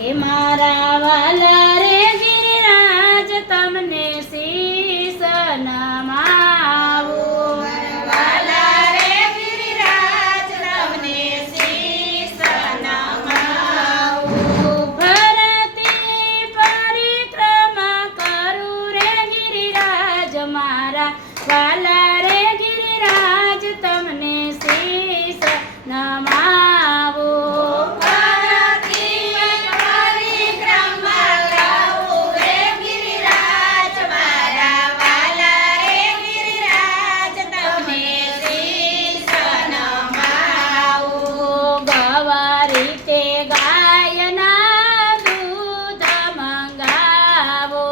હે મારા વાલા રે ગિરિરાજ તમને શીશ નમાવું. વાલા રે ગિરિરાજ તમને શીશ નમાવું. ભરતી પરિક્રમા કરું રે ગિરિરાજ મારા વાલા રે ગિરિરાજ તમને શીશ નમાવું. ભરતી પરિક્રમા કરું રે ગિરિરાજ મારા વાલા રે ગિરિરાજ તમને શીશ નમાવું. ગવારી તે ગાયના દૂધ મંગાવો.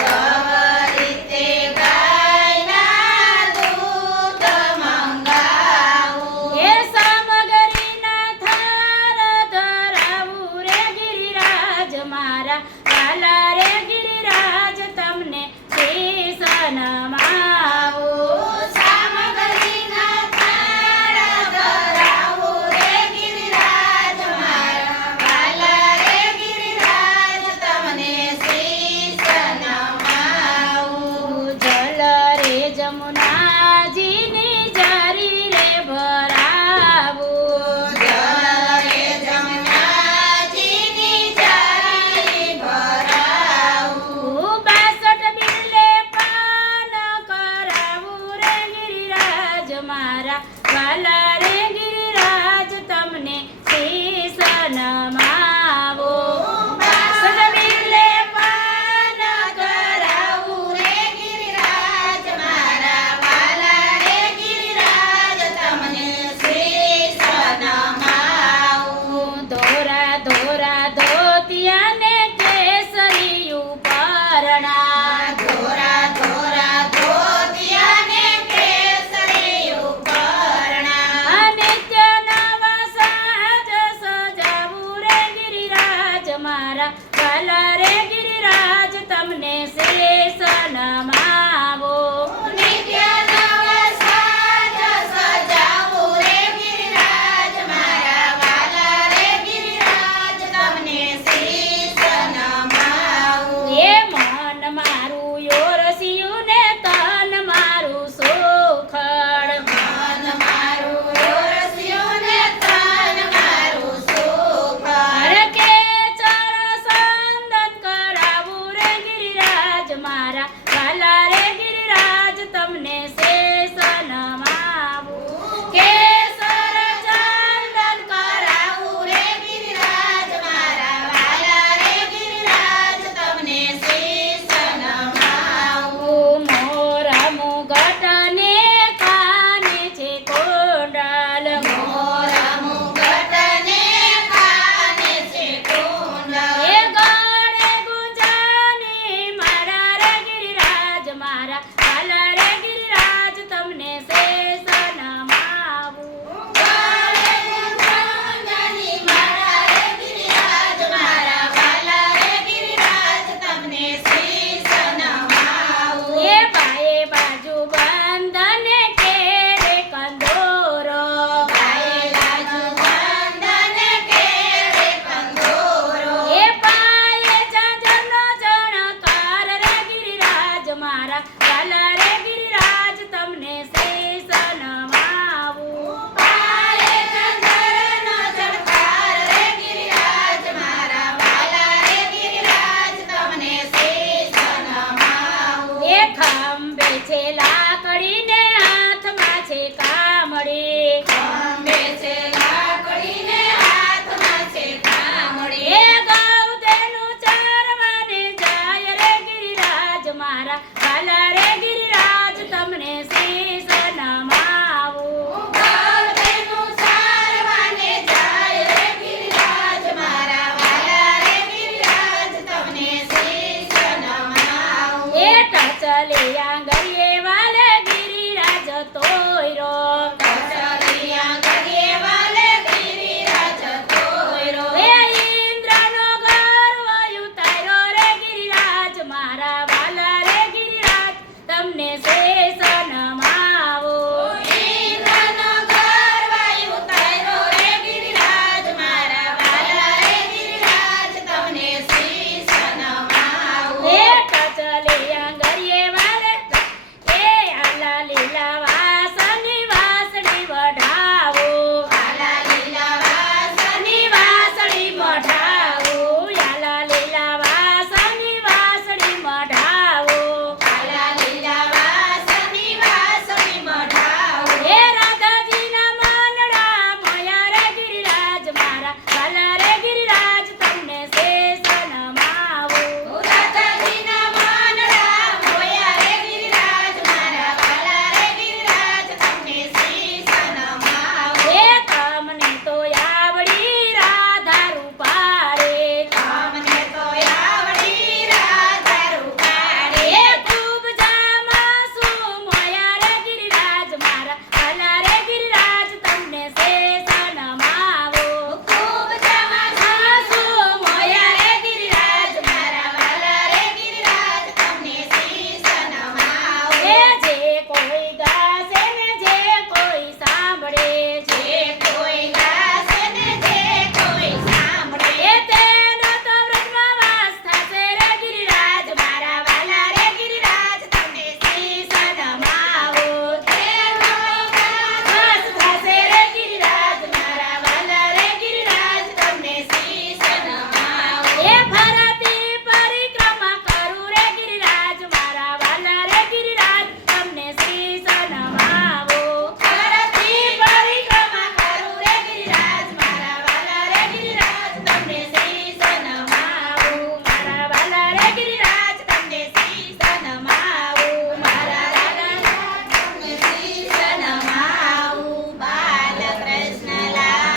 ગવરીતે ગાયના દૂધ મંગાવું. એ સામગ્રીના થાર ધરાવું રે ગિરિરાજ મારા વાલા રે ગિરિરાજ તમને શીશ નમાવું. સામગ્રીના થાળ ધરાવું રે ગિરિરાજ મારા વાલા રે ગિરિરાજ તમને શીશ નમાવું. જલ રે જમુનાજીની જારી રે ભરાવું. જલ રે જમનાજીની જારી ભરાવું. 62 બિરલે પાન કરાવું રે ગિરિરાજ મારા વાલા રે ગિરિરાજ તમને શીશ નમાવું. 62 બિરલે પાન કરાવું રે ગિરિરાજ મારા વાલા રે ગિરિરાજ તમને શીશ નમાવું. ધોરા ધોરા ધોતિયાને કેસરિયું પરણા. ધોરા ધોરા ધોતિયાને કેસરી ઉપરણા. નિત્ય નવા સાજ સજાવું રે ગિરિરાજ મારા વાલા રે ગિરિરાજ તમને શીશ નમાવું.